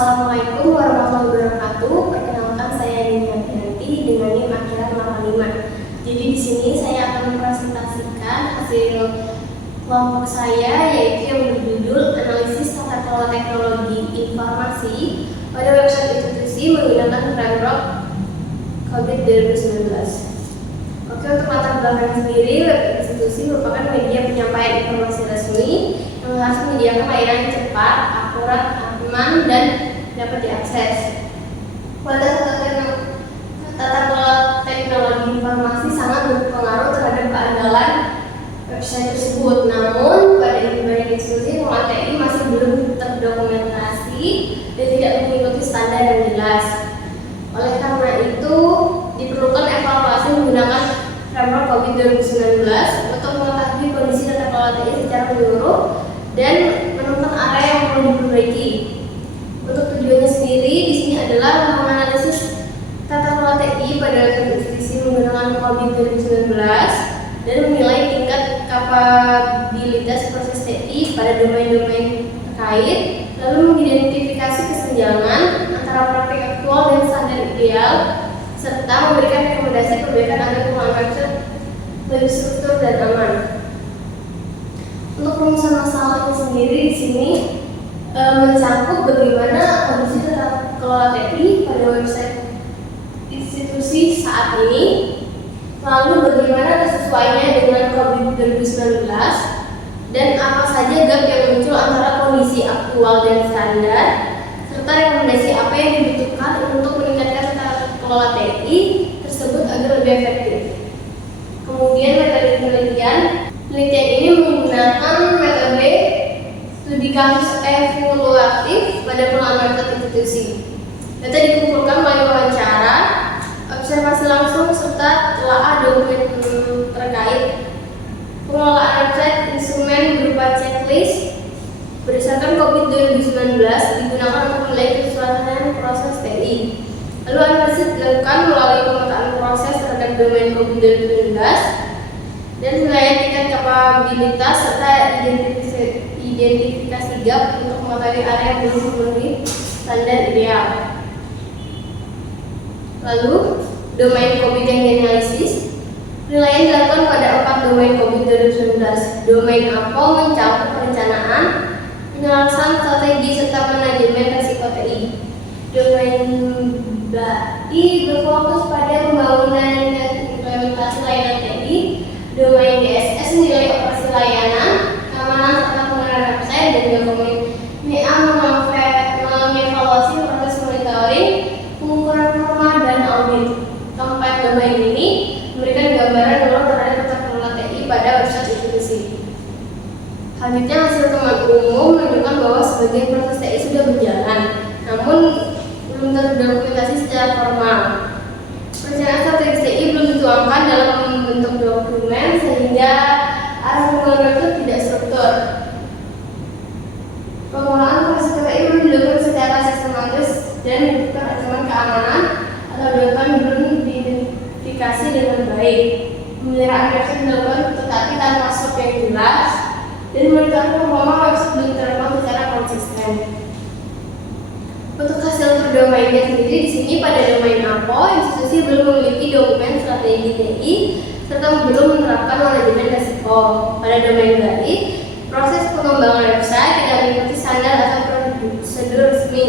Assalamualaikum warahmatullahi wabarakatuh. Perkenalkan, saya Nina Yanti dengan NIM akhiran 85. Jadi di sini saya akan mempresentasikan hasil kelompok saya, yaitu yang berjudul Analisis Tata Kelola Teknologi Informasi pada Website Institusi menggunakan framework COVID 2019. Oke, untuk latar belakang sendiri, web institusi merupakan media penyampaian informasi resmi yang harus menyediakan layanan yang cepat, akurat, aman, dan dapat diakses. Kualitas tata kelola teknologi informasi sangat berpengaruh terhadap keandalan website tersebut. Namun, pada institusi pengelola TI masih belum terdokumentasi dan tidak mengikuti standar yang jelas. Oleh karena itu, diperlukan evaluasi menggunakan framework COVID 2019 untuk mengetahui kondisi tata kelola TI secara menyeluruh dan menemukan area yang perlu diperbaiki. Untuk tujuannya sendiri di sini adalah menganalisis tata kelola TI pada institusi menggunakan COVID 2019 dan menilai tingkat kapabilitas proses TI pada domain-domain terkait, lalu mengidentifikasi kesenjangan antara praktik aktual dan standar ideal, serta memberikan rekomendasi perbaikan agar penggunaan website lebih struktur dan aman. Untuk rumusan masalah itu sendiri di sini mencakup bagaimana kondisi tata kelola TI pada website institusi saat ini, lalu bagaimana kesesuaiannya dengan COVID 2019, dan apa saja gap yang muncul antara kondisi aktual dan standar, serta rekomendasi apa yang dibutuhkan untuk meningkatkan tata kelola TI tersebut agar lebih efektif. Kemudian metode penelitian ini menggunakan metode studi kasus evaluatif pada pengelolaan website institusi. Data dikumpulkan melalui wawancara, observasi langsung, serta telaah dokumen terkait. Pengelolaan website instrumen berupa checklist berdasarkan COVID 2019 digunakan untuk menilai kesesuaian proses TI. Lalu analisis dilakukan melalui pemetaan proses terhadap domain COVID 2019 dan penilaian tingkat kapabilitas serta identifikasi gap untuk mengetahui area yang belum memenuhi standar ideal. Lalu domain COVID yang dianalisis, penilaian dilakukan pada 4 domain COVID 2019. Domain APO mencakup perencanaan, penyelesaian strategi serta manajemen risiko TI. Domain BAI berfokus pada pembangunan dan implementasi layanan TI. Domain DSS menilai operasi layanan, keamanan serta penggunaan website, dan domain MA mengevaluasi proses monitoring, pengukuran performa, dan audit. Keempat domain ini memberikan gambaran luas terhadap tata kelola TI pada website institusi. Selanjutnya, hasil temuan umum menunjukkan bahwa sebagian proses TI sudah berjalan, namun belum terdokumentasi secara formal. Perencanaan strategis TI belum dituangkan dalam bentuk dokumen sehingga arah pembangunan website tidak struktur. Pengelolaan proses TI belum dilakukan secara sistematis dan membutuhkan ancaman keamanan atau data belum diidentifikasi dengan baik. Pemeliharaan website dilakukan tetapi tanpa scope yang jelas, dan monitoring performa website belum terekam secara konsisten. Untuk hasil per domainnya sendiri di sini pada domain APO, institusi belum memiliki dokumen strategi TI serta belum menerapkan manajemen risiko. Pada domain BAI, proses pengembangan website tidak mengikuti standar atau prosedur resmi.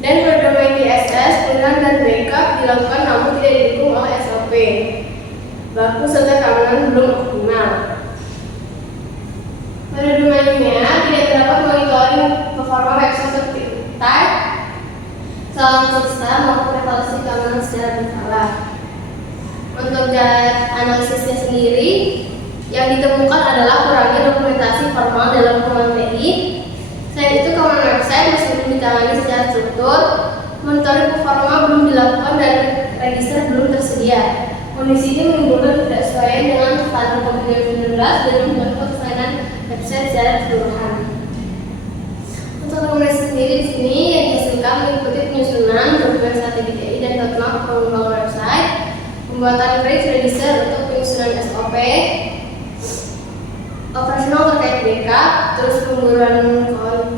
Dan pada domain DSS, penggunaan dan backup dilakukan namun tidak didukung oleh SOP. Baku serta keamanan belum optimal. Pada domainnya tidak terdapat monitoring performa website seperti type, salam sistem maupun evaluasi keamanan secara berkala. Untuk analisisnya sendiri, yang ditemukan adalah kurangnya dokumentasi formal dalam pengelolaan TI. Selain itu, keamanan website masih belum ditangani secara struktur, monitoring performa belum dilakukan, dan register belum tersedia. Kondisi ini menimbulkan ketidaksesuaian dengan standar COVID 2019 dan mengganggu keseimbangan website secara keseluruhan. Untuk rekomendasi sendiri di sini yang dihasilkan mengikuti penyusunan dokumen strategi TI dan roadmap pengembangan website, pembuatan page register untuk penyusunan SOP, operasional terkait backup, terus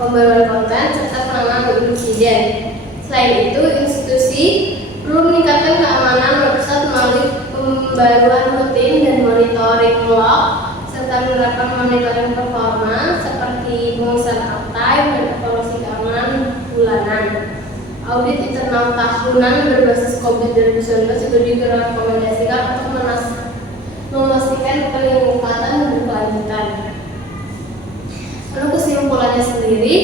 pembaruan konten serta penanganan penanganan insiden. Selain itu, institusi perlu meningkatkan keamanan website melalui pembaruan rutin dan monitoring log, serta menerapkan monitoring performa seperti pengurusan uptime dan evaluasi keamanan bulanan. Audit internal tahunan berbasis COVID-19 juga direkomendasikan untuk memastikan peningkatan berkelanjutan. Lalu kesimpulannya sendiri,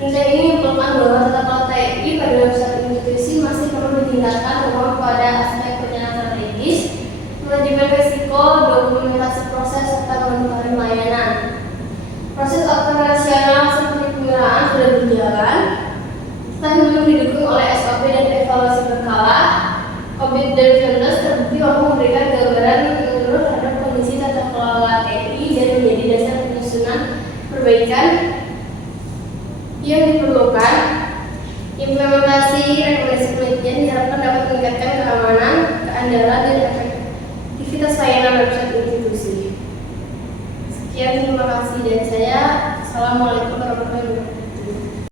penelitian ini menyimpulkan bahwa tata kelola TNI pada website institusi masih perlu ditingkatkan terutama pada aspek penanganan strategis, manajemen risiko, dokumentasi proses, serta monitoring layanan. Proses operasional seperti pemeliharaan sudah berjalan, tapi belum didukung oleh SOP dan evaluasi berkala. COVID-19 terbukti mampu memberikan gambaran menurut terhadap kondisi tata kelola TNI dan menjadi dasar penyusunan perbaikan yang diperlukan. Implementasi rekomendasi penelitian diharapkan dapat meningkatkan keamanan, keandalan, dan efektivitas layanan website institusi. Sekian, terima kasih dari saya. Assalamualaikum warahmatullahi wabarakatuh.